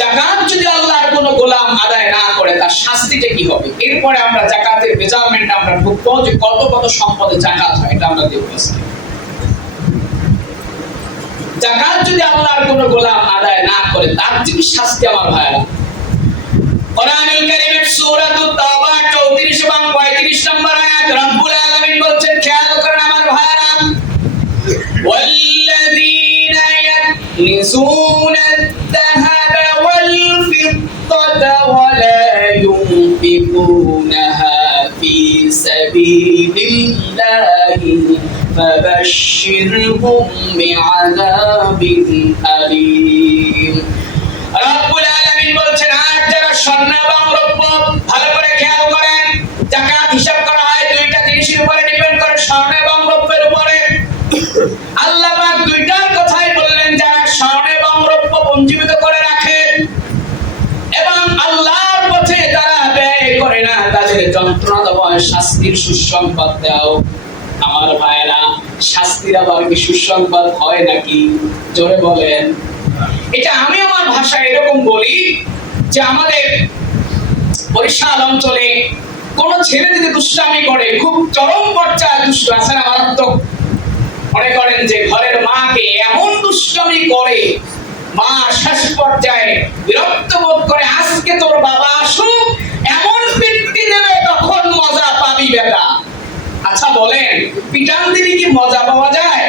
যাকাত যদি আল্লাহর কোনো গোলাম আদায় না করে তার শাস্তিটা কি হবে। এরপরে আমরা যাকাতের মেজারমেন্ট আমরা ঢুকবো যে কত কত সম্পদে যাকাত হয়, এটা আমরা দেখব। যাকাত যদি আল্লাহর কোনো গোলাম আদায় না করে তার কি শাস্তি আমার ভাইরা। কোরআনুল কারীমের সূরাতুত তাওবা 34 এবং 35 নম্বর আয়াত রব্বুল আলামিন বলছেন, খেয়াল করেন আমার ভাইরা, ওয়াল্লাযীনা ইয়াকনিজুনা আয-যাহাব ওয়াল ফিদ্দাতা ওয়া লা ইউনফিকুনাহা ফী সাবীলিল্লাহি ফাবাশশিরহুম বিআযাবিন আলীম। রব্বুল আলামিন বলছেন, আর যারা স্বর্ণ এবং রৌপ্য, ভালো করে খেয়াল করেন, যাকাত হিসাব করা হয় দুইটা জিনিসের উপরে ডিপেন্ড করে, স্বর্ণ এবং রৌপ্যের উপরে। আল্লাহ পাক দুইটার কথাই বললেন, যারা স্বর্ণ এবং রৌপ্য পঞ্জীবিত করে রাখে এবং আল্লাহর পথে তারা ব্যয় করে না, তাদের যন্ত্রণাদায়ক শাস্তির সুসংবাদ দাও। আমার ভাইরা, শাস্তির আবার কি সুসংবাদ হয় নাকি? জোরে বলেন। এটা আমি আমার ভাষায় এরকম বলি যে আমাদের বরিশাল অঞ্চলে কোন ছেলে যদি দুষ্টামি করে, খুব চরম পর্যায়ে দুষ্ট আছে না, মারাত্মক, মনে করেন যে ঘরের মাকে এমন দুষ্টামি করে, মা শেষ পর্যায়ে বিরক্ত বোধ করে, আজকে তোর বাবা আসুক, এমন পিট্টি দেবে তখন মজা পাবি বেটা। আচ্ছা বলেন, পিটান দিলে কি মজা পাওয়া যায়?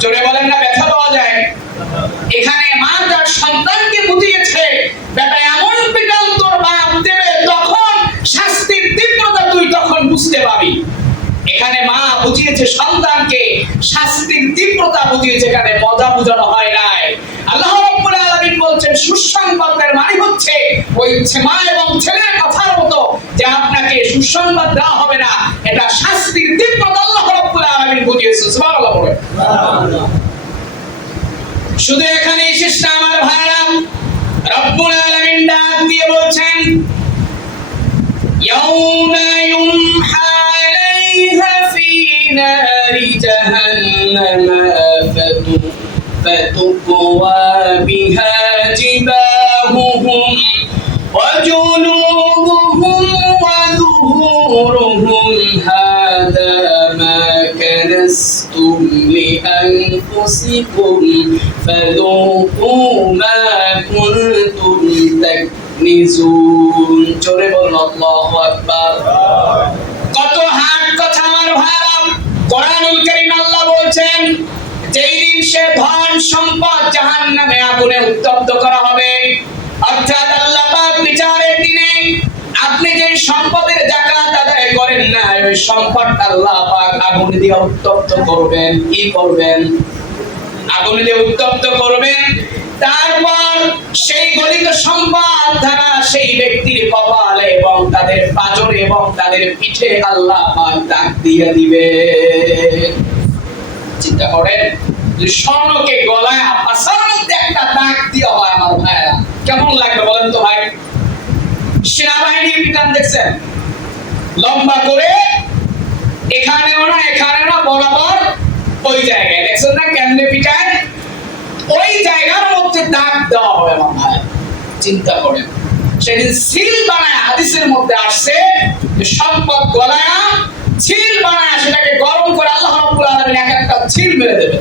জোরে বলেন না, ব্যথা পাওয়া যায়? এখানে মা তার সন্তানকে বুঝিয়েছে, বেটা এমন পিটান তোর বাপ দেবে, তখন শাস্তির তীব্রতা তুই তখন বুঝতে পাবি। এখানে মা বুঝিয়েছে সন্তানকে, শাস্তির তীব্রতা বুঝিয়েছে, এখানে মজা বুঝানো হয় নাই। আল্লাহ রাব্বুল আলামিন বলছেন, সুসংবাদের মানে হচ্ছে ওই মা এবং ছেলের কথার মতো যে আপনাকে সুসংবাদ দেওয়া হবে না, এটা শাস্তির তীব্রতা আল্লাহ রাব্বুল আলামিন বুঝিয়েছে। সুবহানাল্লাহ বলে। শুধু এখানেই শেষ না আমার ভাইরা, রব্বুল আলামিন ডাক দিয়ে বলছেন, ইয়াউমা ইউনহা আলাইহা ফী নারি জাহান্নামা ফাতুকওয়া বিহা জিবাহুহুম ওয়া জুনুবুহুম ওয়া যুহুরুহুম হাযা মা কানাসতুম লিআনফুসিকুম ফাযুকু মা কুনতুম তাকনিজুন। জোরে বলুন আল্লাহু আকবার। কত হাট কথা আমার ভাইরা। কোরআনুল কারীম আল্লাহ বলছেন, যেই দিন সে ধন সম্পদ জাহান্নামে আগুনে উত্তপ্ত করা হবে, অর্থাৎ আল্লাহ পাক বিচারের দিনে আপনি যে সম্পদের যাকাত আদায় করেন না, ওই সম্পদটা আল্লাহ পাক আগুনে দিয়ে উত্তপ্ত করবেন। কি করবেন? আগুনে দিয়ে উত্তপ্ত করবেন। তারপর সেই গলিত সম্পদ দ্বারা সেই ব্যক্তির কপালে এবং তাদের পাঁজরে এবং তাদের পিঠে আল্লাহ পাক দাগ দিয়ে দিবে। চিন্তা করেন, যে স্বর্ণকে গলায় পাশার মধ্যে একটা দাগ দিয়ে হয় আমার ভাইরা, কেমন লাগবে বলেন তো ভাই? সেনাবাহিনীর বিধান দেখছেন, লম্বা করে এখানেও না এখানে না, বরাবর ওই জায়গায় দেখছেন না কেমনে পিটায়, ওই জায়গার মধ্যে দাগ দেওয়া হবে আমার ভাই। চিন্তা করেন, সেদিন সিল বানায়, হাদিসের মধ্যে আসছে যে সম্পদ গলায় ছিল বানায় সেটাকে গরম করে আল্লাহ রাব্বুল আলামিন এক একটা ছিল মেরে দেবে।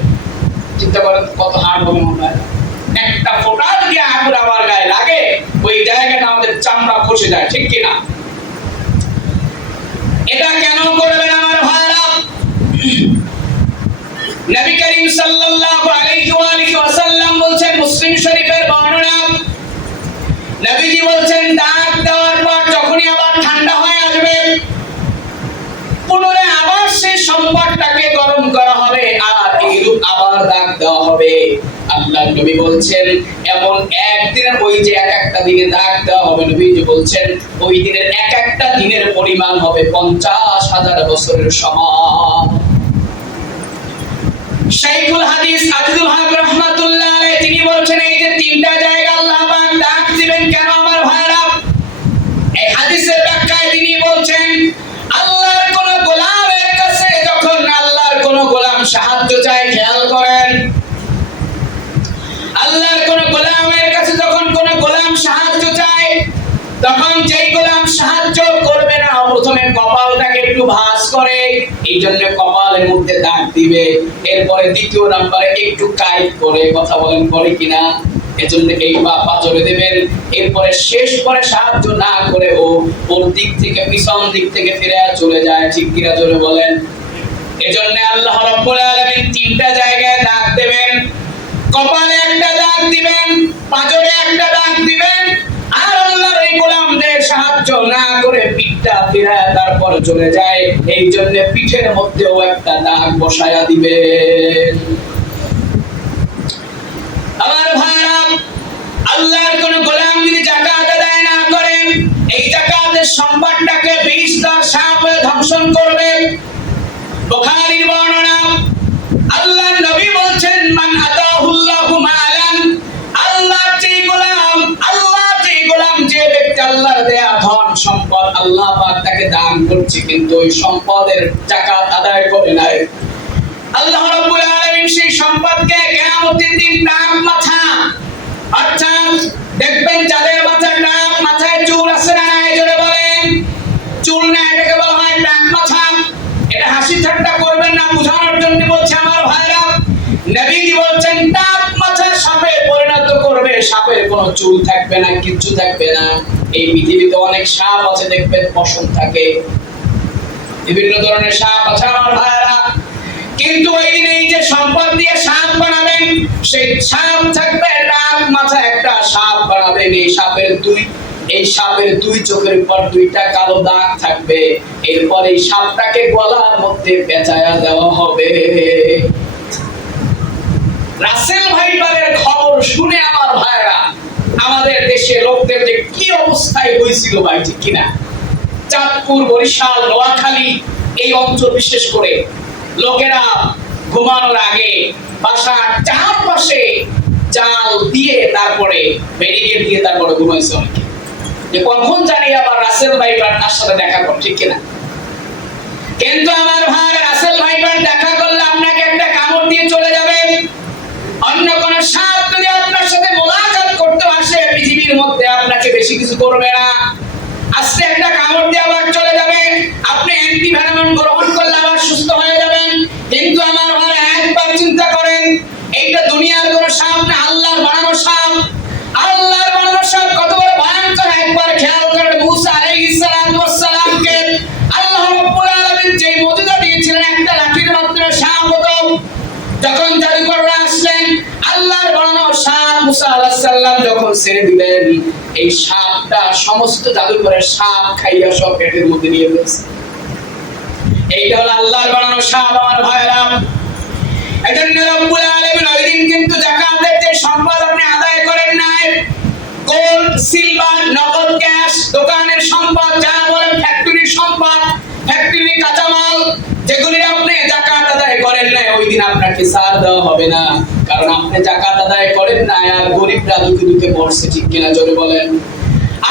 চিন্তা করেন কত হাড় হবে আমার ভাই। একটা ফোঁটা যদি আগুন আমার গায়ে লাগে, ওই জায়গাটা আমাদের চামড়া খসে যায়, ঠিক কিনা? এটা কেন করবেন আমার ভাইরা? নবী করিম সাল্লাল্লাহু আলাইহি ওয়াসাল্লাম বলছেন, মুসলিম শরীফের বর্ণনা, নবীজি বলছেন, দাগ দেওয়ার পর যখনই আবার ঠান্ডা হয়ে আসবে, পুনরায় আবার সেই সম্পদটাকে গরম করা হবে আর এইরূপ আবার দাগ দেওয়া হবে। আল্লাহ নবী বলছেন, এমন একদিনের ওই যে এক একটা দিনে দাগ দেওয়া হবে, নবীজি বলছেন ওই দিনের এক একটা দিনের পরিমাণ হবে 50,000 বছরের সমান। শাইখুল হাদিস আজিজুল হক রাহমাতুল্লাহ আলাইহি তিনি বলছেন, এই যে তিনটা জায়গা আল্লাহ পাক দাগ দিবেন কেন আমার ভাইরা? এই হাদিসের ব্যাখ্যায় তিনি বলছেন, আল্লাহর কোন গোলামের কাছে যখন আল্লাহর কোন গোলাম সাহায্য চায়, খেয়াল করেন, আল্লাহর কোন গোলামের কাছে যখন কোন গোলাম তখন যেই গোলাম সাহায্য করবে না প্রথমে কপালটাকে একটু ভাঁজ করে, এই জন্য কপালের মধ্যে দাগ দিবে, এরপরে দ্বিতীয় নাম্বারে একটু কাইট করে, কথা বলেন করে কিনা, এজন্য এই পা জোরে দেবেন, এরপরে শেষ করে সাহায্য না করে ওর দিক থেকে পিছন দিক থেকে ফিরে চলে যায়, ঠিক কিনা জোরে বলেন। এজন্য আল্লাহ রাব্বুল আলামিন তিনটা জায়গায় দাগ দেবেন, কপালে একটা দাগ দিবেন, পাঁজরে একটা দাগ দিবেন, আর আল্লাহর এই গোলামদের সাহায্য না করে পিঠটা ফিরায় তারপর চলে যায়, এই জন্য পিঠের মধ্যেও একটা দাগ বসায়া দিবেন। আমার ভাইরা, আল্লাহর কোন গোলাম যদি যাকাত আদায় না করে, এই যাকাতের সম্পদটাকে বিষধর সাপ ধ্বংসন করবে। বুখারীর বর্ণনা, আল্লাহর নবী বলছেন, মান আতাহুল্লাহু মালান, আল্লাহর যে গোলাম যে ব্যক্তি আল্লাহর দেয়া ধন সম্পদ আল্লাহ পাক তাকে দান করছে, কিন্তু ওই সম্পদের যাকাত আদায় করে নাই, আল্লাহ রাব্বুল আলামিন সেই সম্পদকে কিয়ামতের দিন টাক মাথা, অর্থাৎ দেখবেন যাদের মাথায় চুল আছে না, জোরে বলেন, চুল না, এটাকে বলা হয় টাক মাথা। এটা হাসি ঠাট্টা করবেন না, বোঝানোর জন্য বলছে আমার ভাইরা। নবীজি বলছেন টাক মাথা সাপে পরিণত করবে, সাপের কোনো চুল থাকবে না, কিচ্ছু থাকবে না। এই পৃথিবীতে অনেক সাপ আছে, দেখবেন পশম থাকে, বিভিন্ন ধরনের সাপ আছে আমার ভাইরা, কিন্তু ওই দিন এই যে সম্পদ দিয়ে সাপ বানাবেন, সেই সাপ থাকবে টাক মাথা একটা সাপ বানাবেন, এই সাপের দুই চোখের উপর দুইটা কালো দাগ থাকবে, এরপর এই সাপটাকে গলার মধ্যে পেঁচায়া দেওয়া হবে। রাসেল ভাইপারের খবর শুনে আমার ভাইরা, আমাদের দেশে লোকদের যে কি অবস্থায় হয়েছিল ভাই, ঠিক কিনা? চাঁদপুর, বরিশাল, নোয়াখালী এই অঞ্চল বিশেষ করে লোকেরা ঘুমানোর আগে বাসার চারপাশে জাল দিয়ে তারপরে ব্যারিকেড দিয়ে তারপরে ঘুমাইছে অনেকে, যে কখন জানি আবার রাসেল ভাইপার তার সাথে দেখা করে, ঠিক কিনা? কিন্তু আমার ভাই, রাসেল ভাইপার দেখা করলে আপনাকে একটা কামড় দিয়ে চলে যাবে। অন্য কোন সাপ যদি আপনার সাথে মোলাকাত করতে আসে পৃথিবীর মধ্যে, আপনাকে বেশি কিছু করবে না, আস্তে একটা কামড় দিয়ে আবার চলে যাবে, আপনি অ্যান্টিভেনম গ্রহণ করলে আবার সুস্থ হয়ে যাবেন। কিন্তু আমার ভাই, একবার চিন্তা করেন, এইটা দুনিয়ার কোন সাপ না, আল্লাহর বানানো সাপ। আল্লাহর বানানো সাপ কত বড় ভয়ঙ্কর, একবার খেয়াল করেন। মুসা আলাইহিস সালামকে আল্লাহ রাব্বুল আলামিন যে মুজিজা দিয়েছিলেন, একটা লাঠির মাধ্যমে সাপ হতো। যখন জাদুকররা আসলেন, আল্লাহর বানানো সাপ মুসা আলাইহিস সালাম যখন ছেড়ে দিলেন, এই সাপটা সমস্ত জাদুকরের সাপ খাইয়া সব পেটের মধ্যে নিয়ে ফেলেছে। এইটা হলো আল্লাহর বানানো সাপ আমার ভাইরা। এজন্য রব্বুল আলামিন ওই দিন কিন্তু যাকাতের যে সম্পদ আপনি আদায় করেন নাই, গোল্ড, সিলভার, নগদ ক্যাশ, দোকানের সম্পদ, যা বলেন ফ্যাক্টরির সম্পদ, ফ্যাক্টরি কাঁচামাল, যেগুলি আপনি যাকাত আদায় করেন নাই, ওই দিন আপনাকে ছাড় দেওয়া হবে না, কারণ আপনি যাকাত আদায় করেন নাই, আর গরিবরা দুঃখে দুঃখে মরছে, ঠিক কিনা জোরে বলেন।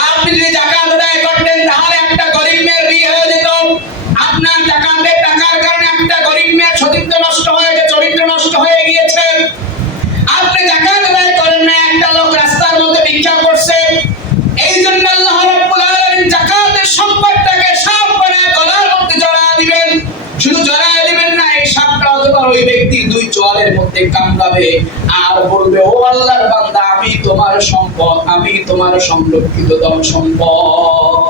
আপনি যদি যাকাত আদায় করতেন, তাহলে একটা গরিব মেয়ের বিয়ে হয়ে যেত। আপনার যাকাতের টাকার কারণে একটা গরিব মেয়ের চরিত্র নষ্ট হয়েছে, চরিত্র নষ্ট হয়ে গিয়েছে। আপনি যাকাত আদায় করেন না, একটা লোক রাস্তার মধ্যে ভিক্ষা করছে। এই জন্য আল্লাহ রাব্বুল আলামিন যাকাতের সম্পদটাকে সাপ বানায় গলার মধ্যে জড়ায় দিবেন। শুধু জড়ায় দিবেন না, এই সাপটা অথবা ওই ব্যক্তির দুই চোয়ালের মধ্যে কামড়াবে আর বলবে, ও আল্লাহর বান্দা, আমি তোমার সম্পদ, আমি তোমার সংরক্ষিত ধন সম্পদ।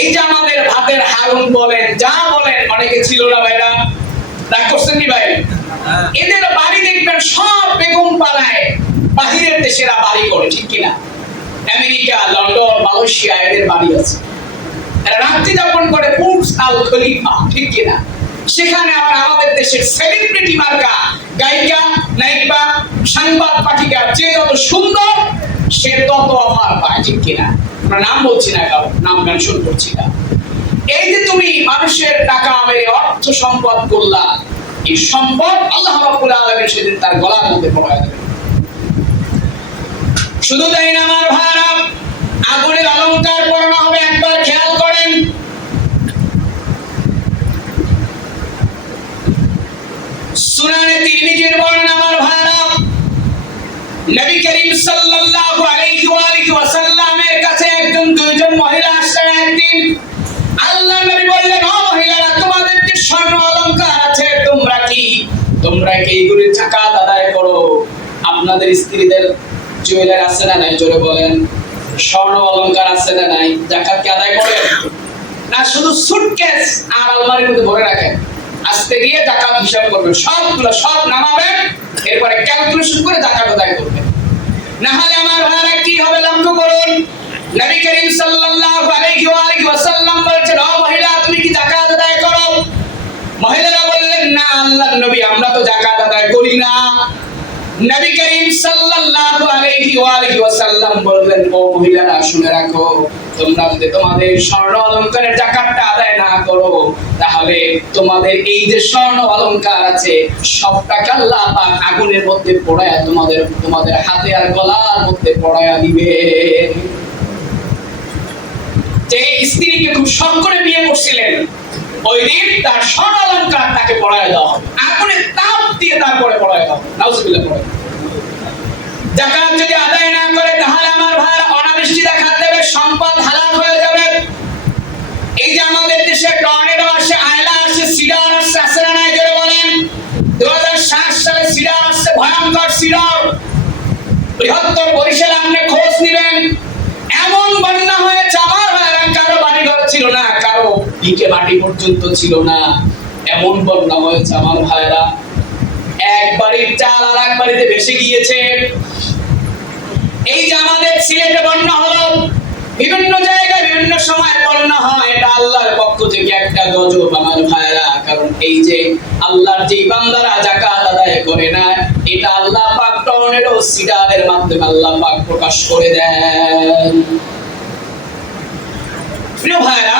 এই যে আমাদের ভাতের হারুন বলেন, যা বলেন, অনেকে ছিল না ভাইরা, রাগ করছেন নি ভাই? এদের বাড়ি দেখবেন সব বেগম পাড়ায় বাহিরের দেশেরা বাড়ি করে, ঠিক কিনা? আমেরিকা, লন্ডন, মালয়েশিয়া এদের বাড়ি আছে। এরা রাত্রি যাপন করে বুর্জ আল খলিফা, ঠিক কিনা? সেখানে আবার আমাদের দেশের সেলিব্রিটি মার্কা গায়িকা, নায়িকা, সংবাদ পাঠিকা, যে যত সুন্দর সে তত অফার পায়, ঠিক কিনা? আমরা নাম বলছি না, কারণ নাম মেনশন করছি না। এই যে তুমি মানুষের টাকা মেরে অর্থ সম্পদ করলা, এই সম্পদ আল্লাহ রাব্বুল আলামিন সেদিন তার গলার মধ্যে পড়ায় দেবে। শুধু তাই না আমার ভাইরা, আগুনের অলংকার পরানো হবে, একবার খেয়াল করেন। সুনানে তিরমিজির বর্ণনা আমার ভাইরা, নবী করিম সাল্লাল্লাহু আলাইহি ওয়া আলিহি ওয়াসাল্লাম যাকাত আদায় করো। আপনাদের স্ত্রীদের জুয়েলারি আছে না নাই? জোরে বলেন। স্বর্ণ অলংকার আছে না নাই? যাকাত কি আদায় করেন? না শুধু সুটকেস আর আলমারির মধ্যে ভরে রাখেন? আজকে গিয়ে যাকাত হিসাব করবেন, সবগুলো সব নামাবেন, এরপরে ক্যালকুলেশন করে যাকাত আদায় করবেন। না হলে আমার ভাইরা কি হবে লক্ষ্য করুন। নবী করিম সাল্লাল্লাহু আলাইহি ওয়াসাল্লাম বলেছেন, ও মহিলা তুমি কি যাকাত আদায় করো? মহিলারা বললেন, না আল্লাহর নবী আমরা তো যাকাত আদায় করি না। নবী করিম সাল্লাল্লাহু আলাইহি ওয়াসাল্লাম বললেন, ও মহিলারা শুনে রাখো, তোমরা যদি তোমাদের স্বর্ণ অলংকারের যাকাতটা আদায় না করো, তাহলে তোমাদের এই যে স্বর্ণ অলংকার আছে সবটাকে আল্লাহ পাক আগুনের মধ্যে পোড়ায়া তোমাদের হাতে আর গলার মধ্যে পোড়ায়া দিবে। যে স্ত্রীকে খুব শখ করে বিয়ে করছিলেন, ওই দিন তার স্বর্ণ অলংকার তাকে পোড়ায়া দেওয়া হবে, আগুনের তাপ দিয়ে তারপরে পোড়ায়া দেওয়া হবে। নাউজুবিল্লাহ পড়ে। যাকাত যদি আদায় না করে তাহলে আমার ভাইরা অনাবৃষ্টি দেখা দেবে, সম্পদ হালাল হয়ে যাবে। এই যে আমাদের দেশে টর্নেডো আসে, আয়লা আসে, সিডর আসে, আছে না নাই জোরে বলেন। 2007 সালে সিডর আসছে, ভয়ঙ্কর সিডর। বৃহত্তর বরিশাল আপনি খোঁজ নিবেন, এমন বন্যা হয়েছে আমার ভাইরা, কারো বাড়ি ঘর ছিল না, কারো ভিটে মাটি পর্যন্ত ছিল না, এমন বন্যা হয়েছে আমার ভাইরা। এক বাড়ির চাল আর এক বাড়িতে ভেসে গিয়েছে। এই যে আমাদের সিলেটে বন্যা হলো, বিভিন্ন জায়গায় বিভিন্ন সময় বন্যা হয়, এটা আল্লাহর পক্ষ থেকে একটা গজব আমার ভাইরা। কারণ এই যে আল্লাহর যে বান্দারা যাকাত আদায় করে না, এটা আল্লাহ পাক টর্নেডো সিডারের মাধ্যমে আল্লাহ পাক প্রকাশ করে দেন। প্রিয় ভাইরা,